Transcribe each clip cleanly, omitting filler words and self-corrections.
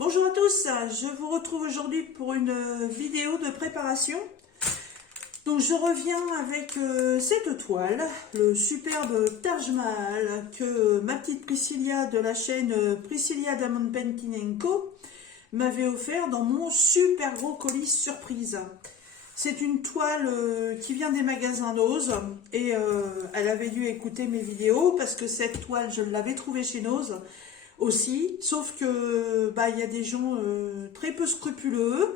Bonjour à tous, je vous retrouve aujourd'hui pour une vidéo de préparation. Donc je reviens avec cette toile, le superbe Taj Mahal que ma petite Priscilla de la chaîne Priscilla Diamond Painting Co m'avait offert dans mon super gros colis surprise. C'est une toile qui vient des magasins Nose et elle avait dû écouter mes vidéos parce que cette toile je l'avais trouvée chez Nose aussi, sauf que il y a des gens très peu scrupuleux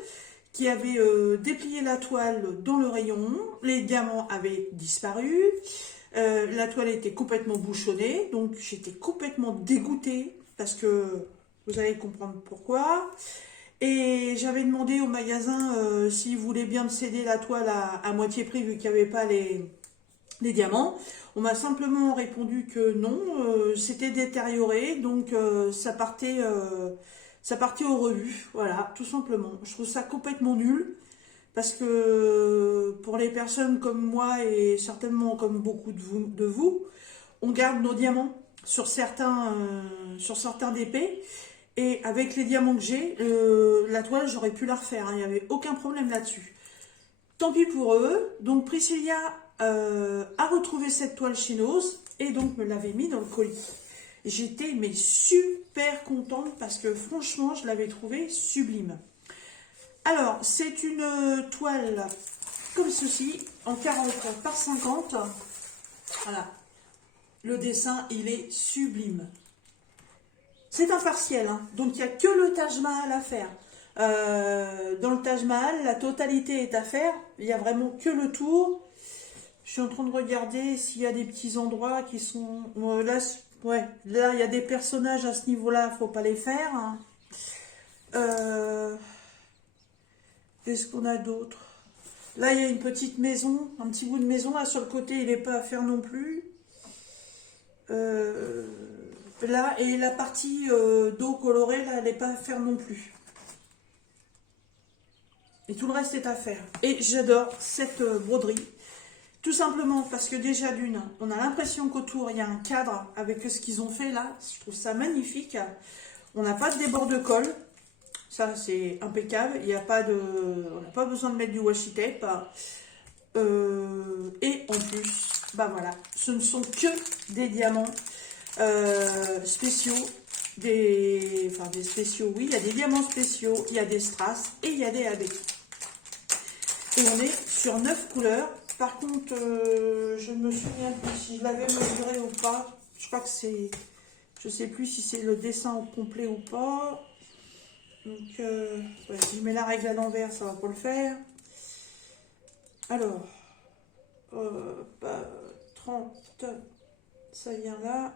qui avaient déplié la toile dans le rayon, les diamants avaient disparu, la toile était complètement bouchonnée, donc j'étais complètement dégoûtée parce que vous allez comprendre pourquoi. Et j'avais demandé au magasin s'ils voulaient bien me céder la toile à moitié prix vu qu'il n'y avait pas les diamants. On m'a simplement répondu que non, c'était détérioré, donc ça partait au rebut, voilà, tout simplement. Je trouve ça complètement nul, parce que pour les personnes comme moi, et certainement comme beaucoup de vous, on garde nos diamants sur certains DP, et avec les diamants que j'ai, la toile, j'aurais pu la refaire, hein, il n'y avait aucun problème là-dessus. Tant pis pour eux, donc Priscilla a retrouvé cette toile chez Nose et donc me l'avait mis dans le colis. J'étais mais super contente parce que franchement je l'avais trouvée sublime. Alors c'est une toile comme ceci en 40 par 50. Voilà, le dessin il est sublime. C'est un partiel, hein, donc il n'y a que le Taj Mahal à faire. Dans le Taj Mahal, la totalité est à faire. Il n'y a vraiment que le tour. Je suis en train de regarder s'il y a des petits endroits qui sont... là, ouais, là, il y a des personnages à ce niveau-là, il ne faut pas les faire. Qu'est-ce qu'on a d'autre? Là, il y a une petite maison, un petit bout de maison. Là, sur le côté, il n'est pas à faire non plus. Là, et la partie d'eau colorée, là, elle n'est pas à faire non plus. Et tout le reste est à faire. Et j'adore cette broderie. Tout simplement parce que déjà d'une, on a l'impression qu'autour il y a un cadre avec ce qu'ils ont fait là. Je trouve ça magnifique. On n'a pas de débord de colle. Ça c'est impeccable. Il n'y a pas de, on n'a pas besoin de mettre du washi tape. Et en plus, voilà, ce ne sont que des diamants spéciaux. Des spéciaux, oui, il y a des diamants spéciaux, il y a des strass et il y a des AB. Et on est sur 9 couleurs. Par contre, je ne me souviens plus si je l'avais mesuré ou pas. Je crois que c'est... Je ne sais plus si c'est le dessin au complet ou pas. Donc, ouais, si je mets la règle à l'envers, ça va pas le faire. Alors, 30, ça vient là.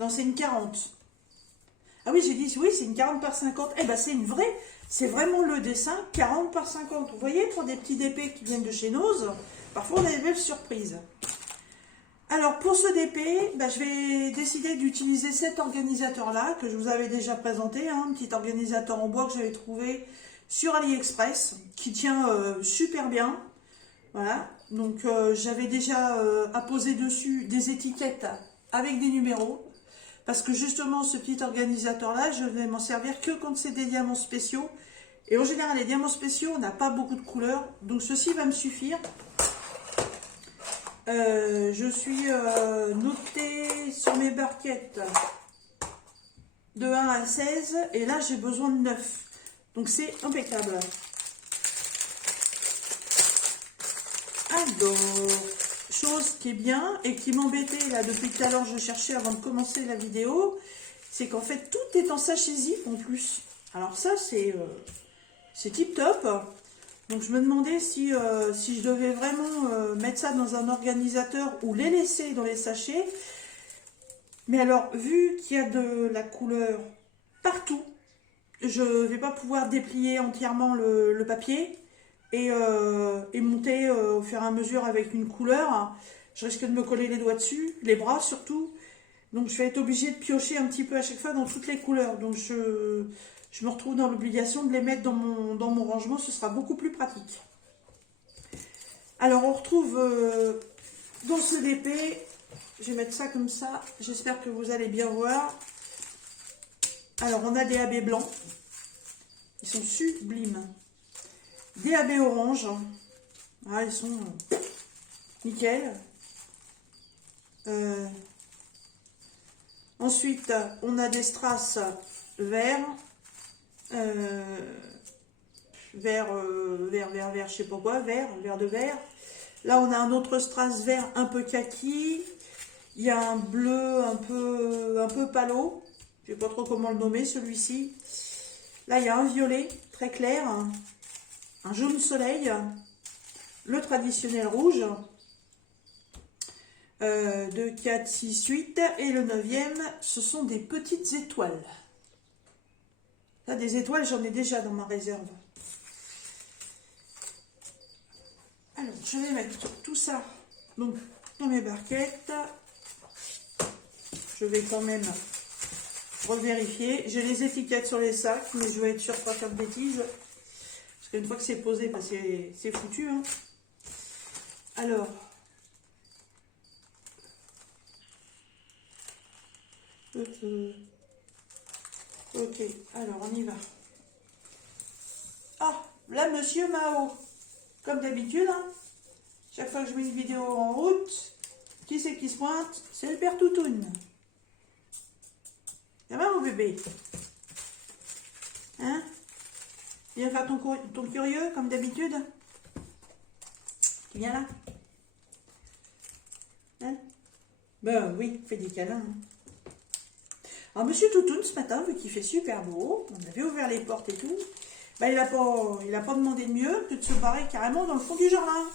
Non, c'est une 40. Ah oui, j'ai dit, oui, c'est une 40 par 50. Eh ben, c'est une vraie, c'est vraiment le dessin 40 par 50. Vous voyez, pour des petits DP qui viennent de chez Nose, parfois on a des belles surprises. Alors, pour ce DP, je vais décider d'utiliser cet organisateur-là, que je vous avais déjà présenté, hein, un petit organisateur en bois que j'avais trouvé sur AliExpress, qui tient super bien. Voilà, donc j'avais déjà apposé dessus des étiquettes avec des numéros. Parce que justement, ce petit organisateur-là, je vais m'en servir que quand c'est des diamants spéciaux. Et en général, les diamants spéciaux, on n'a pas beaucoup de couleurs. Donc ceci va me suffire. Je suis notée sur mes barquettes de 1 à 16. Et là, j'ai besoin de 9. Donc c'est impeccable. Alors... chose qui est bien et qui m'embêtait là depuis tout à l'heure, je cherchais avant de commencer la vidéo, c'est qu'en fait tout est en sachet zip en plus. Alors ça c'est tip top. Donc je me demandais si je devais vraiment mettre ça dans un organisateur ou les laisser dans les sachets. Mais alors vu qu'il y a de la couleur partout, je ne vais pas pouvoir déplier entièrement le papier. Et monter au fur et à mesure avec une couleur. Je risque de me coller les doigts dessus, les bras surtout. Donc je vais être obligée de piocher un petit peu à chaque fois dans toutes les couleurs. Donc je me retrouve dans l'obligation de les mettre dans mon rangement, ce sera beaucoup plus pratique. Alors on retrouve dans ce DP je vais mettre ça comme ça. J'espère que vous allez bien voir. Alors, on a des AB blancs. Ils sont sublimes. Des AB orange. Ah, ils sont nickel. Ensuite, on a des strass verts. Vert, je sais pas quoi, vert de verre. Là, on a un autre strass vert un peu kaki. Il y a un bleu un peu palo. Je sais pas trop comment le nommer, celui-ci. Là, il y a un violet très clair. Un jaune soleil. Le traditionnel rouge. 2, 4, 6, 8. Et le 9e, ce sont des petites étoiles. Là, des étoiles, j'en ai déjà dans ma réserve. Alors, je vais mettre tout ça donc, dans mes barquettes. Je vais quand même revérifier. J'ai les étiquettes sur les sacs, mais je vais être sûre de ne pas faire de bêtises. Parce qu'une fois que c'est posé, bah, c'est foutu. Hein. Alors, ok, alors on y va. Ah, là, monsieur Mao. Comme d'habitude, hein, chaque fois que je mets une vidéo en route, qui c'est qui se pointe? C'est le père Toutoune. Ça va, mon bébé? Hein? Viens faire ton curieux, comme d'habitude. Tu viens là? Hein? Ben oui, fais des câlins. Hein. Alors, monsieur Toutoune, ce matin, vu qu'il fait super beau, on avait ouvert les portes et tout, ben, il a pas demandé de mieux que de se barrer carrément dans le fond du jardin.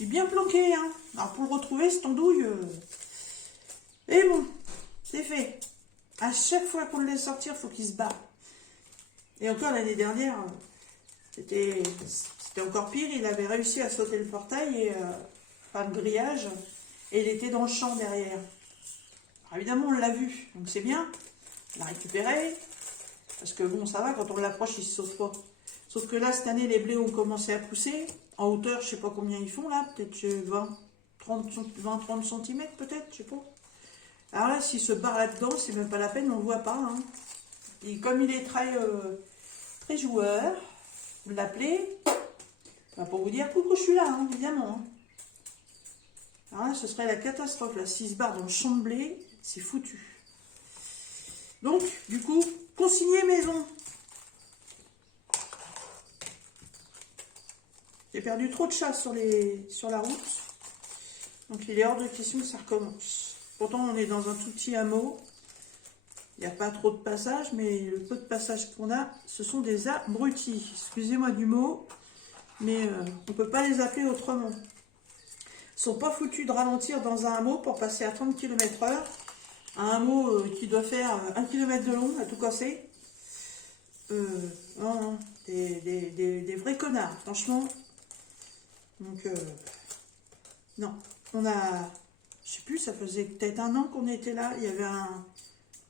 Il est bien planqué, hein. Alors, pour le retrouver, cette andouille... Et bon, c'est fait. À chaque fois qu'on le laisse sortir, il faut qu'il se barre. Et encore l'année dernière, c'était encore pire. Il avait réussi à sauter le portail, et, enfin le grillage, et il était dans le champ derrière. Alors évidemment, on l'a vu, donc c'est bien. On l'a récupéré, parce que bon, ça va, quand on l'approche, il se sauve pas. Sauf que là, cette année, les blés ont commencé à pousser. En hauteur, je sais pas combien ils font là, peut-être 20-30 cm peut-être, je sais pas. Alors là, s'il se barre là-dedans, c'est même pas la peine, on le voit pas. Hein. Et comme il est très joueur, vous l'appelez, bah pour vous dire, coucou, je suis là, hein, évidemment. Hein. Alors là, ce serait la catastrophe, là. S'il se barre dans le champ de blé, c'est foutu. Donc, du coup, consigner maison. J'ai perdu trop de chasse sur la route. Donc, il est hors de question que ça recommence. Pourtant, on est dans un tout petit hameau. Il n'y a pas trop de passage, mais le peu de passage qu'on a, ce sont des abrutis. Excusez-moi du mot, mais on ne peut pas les appeler autrement. Ils ne sont pas foutus de ralentir dans un hameau pour passer à 30 km/h. Un hameau qui doit faire 1 km de long, à tout casser. Non, des vrais connards, franchement. Donc, non. On a, je sais plus, ça faisait peut-être 1 an qu'on était là. Il y avait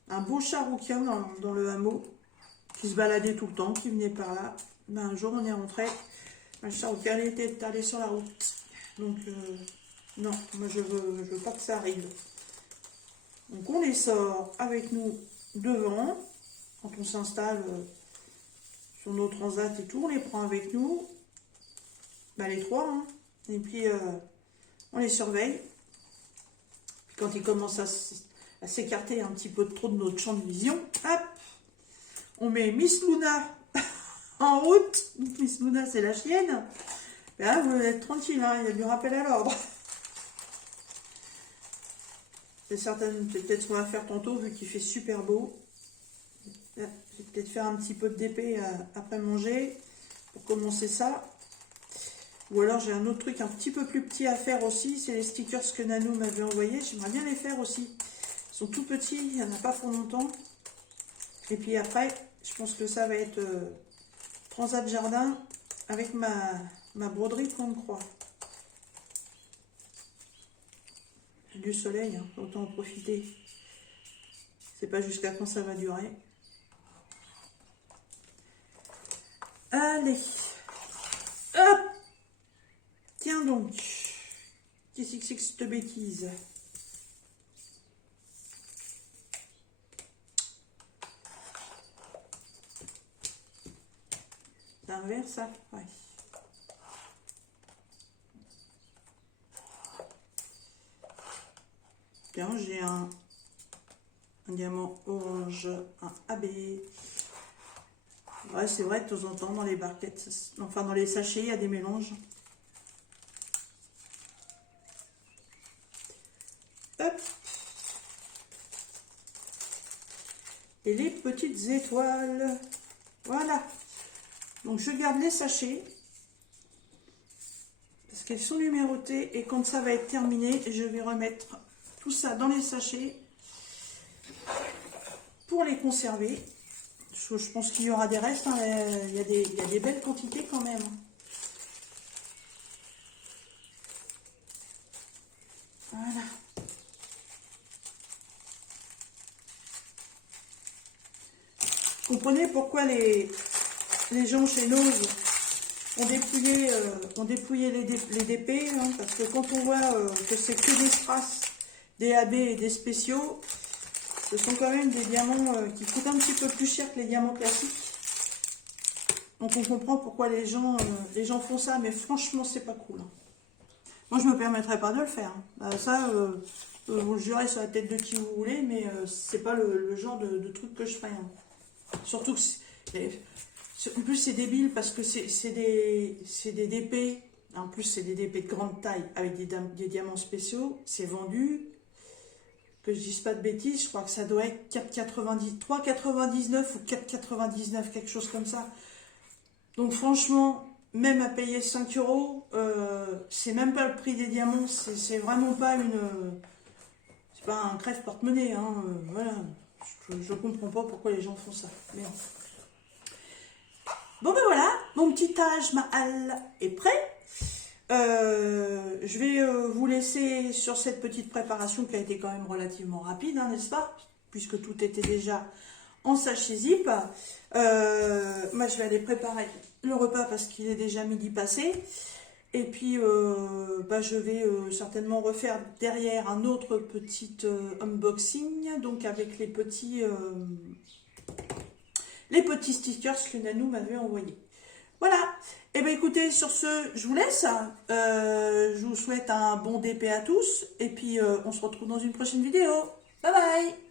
un beau chat rouquin dans le hameau qui se baladait tout le temps, qui venait par là. Ben, un jour, on est rentré. Le chat rouquin était allé sur la route. Donc, non, moi, je veux pas que ça arrive. Donc, on les sort avec nous devant. Quand on s'installe sur nos transats et tout, on les prend avec nous. Ben, les 3, hein. Et puis, on les surveille. Puis quand ils commencent à s'écarter un petit peu trop de notre champ de vision, hop, on met Miss Luna en route. Miss Luna, c'est la chienne. Et là, vous êtes tranquille, hein, il y a du rappel à l'ordre. C'est peut-être ce qu'on va faire tantôt, vu qu'il fait super beau. Là, je vais peut-être faire un petit peu de DP après manger, pour commencer ça. Ou alors j'ai un autre truc un petit peu plus petit à faire aussi, c'est les stickers que Nanou m'avait envoyés. J'aimerais bien les faire aussi. Ils sont tout petits, il n'y en a pas pour longtemps. Et puis après, je pense que ça va être Transat Jardin avec ma broderie point de croix. Du soleil, hein, autant en profiter. C'est pas jusqu'à quand ça va durer. Allez. Hop. Tiens donc. Qu'est-ce que c'est que cette bêtise? vert, ça? Ouais. Bien, j'ai un diamant orange, un AB. Ouais, c'est vrai, de temps en temps, dans les barquettes, enfin dans les sachets, il y a des mélanges. Hop. Et les petites étoiles. Voilà. Donc, je garde les sachets. Parce qu'elles sont numérotées. Et quand ça va être terminé, je vais remettre tout ça dans les sachets. Pour les conserver. Je pense qu'il y aura des restes. Hein. Il y a des belles quantités quand même. Voilà. Vous comprenez pourquoi les gens chez Lowe's ont dépouillé les DP, hein, parce que quand on voit que c'est que des strass, des AB et des spéciaux, ce sont quand même des diamants qui coûtent un petit peu plus cher que les diamants classiques. Donc on comprend pourquoi les gens font ça, mais franchement c'est pas cool. Hein. Moi je me permettrais pas de le faire. Hein. Ça, vous le jurez sur la tête de qui vous voulez, mais c'est pas le genre de truc que je ferais. Hein. Surtout que en plus c'est débile parce que c'est des DP, en plus c'est des DP de grande taille avec des diamants spéciaux, c'est vendu, que je dise pas de bêtises, je crois que ça doit être 3,99 ou 4,99, quelque chose comme ça. Donc franchement, même à payer 5 euros, c'est même pas le prix des diamants, c'est vraiment pas c'est pas un crève porte-monnaie, hein, voilà. Je comprends pas pourquoi les gens font ça. Merde. Bon ben voilà, mon petit Taj Mahal est prêt. Je vais vous laisser sur cette petite préparation qui a été quand même relativement rapide, hein, n'est-ce pas? Puisque tout était déjà en sachet zip. Moi je vais aller préparer le repas parce qu'il est déjà midi passé. Et puis, je vais certainement refaire derrière un autre petit unboxing, donc avec les petits stickers que Nanou m'avait envoyés. Voilà. Et bien écoutez, sur ce, je vous laisse. Je vous souhaite un bon DP à tous. Et puis, on se retrouve dans une prochaine vidéo. Bye bye!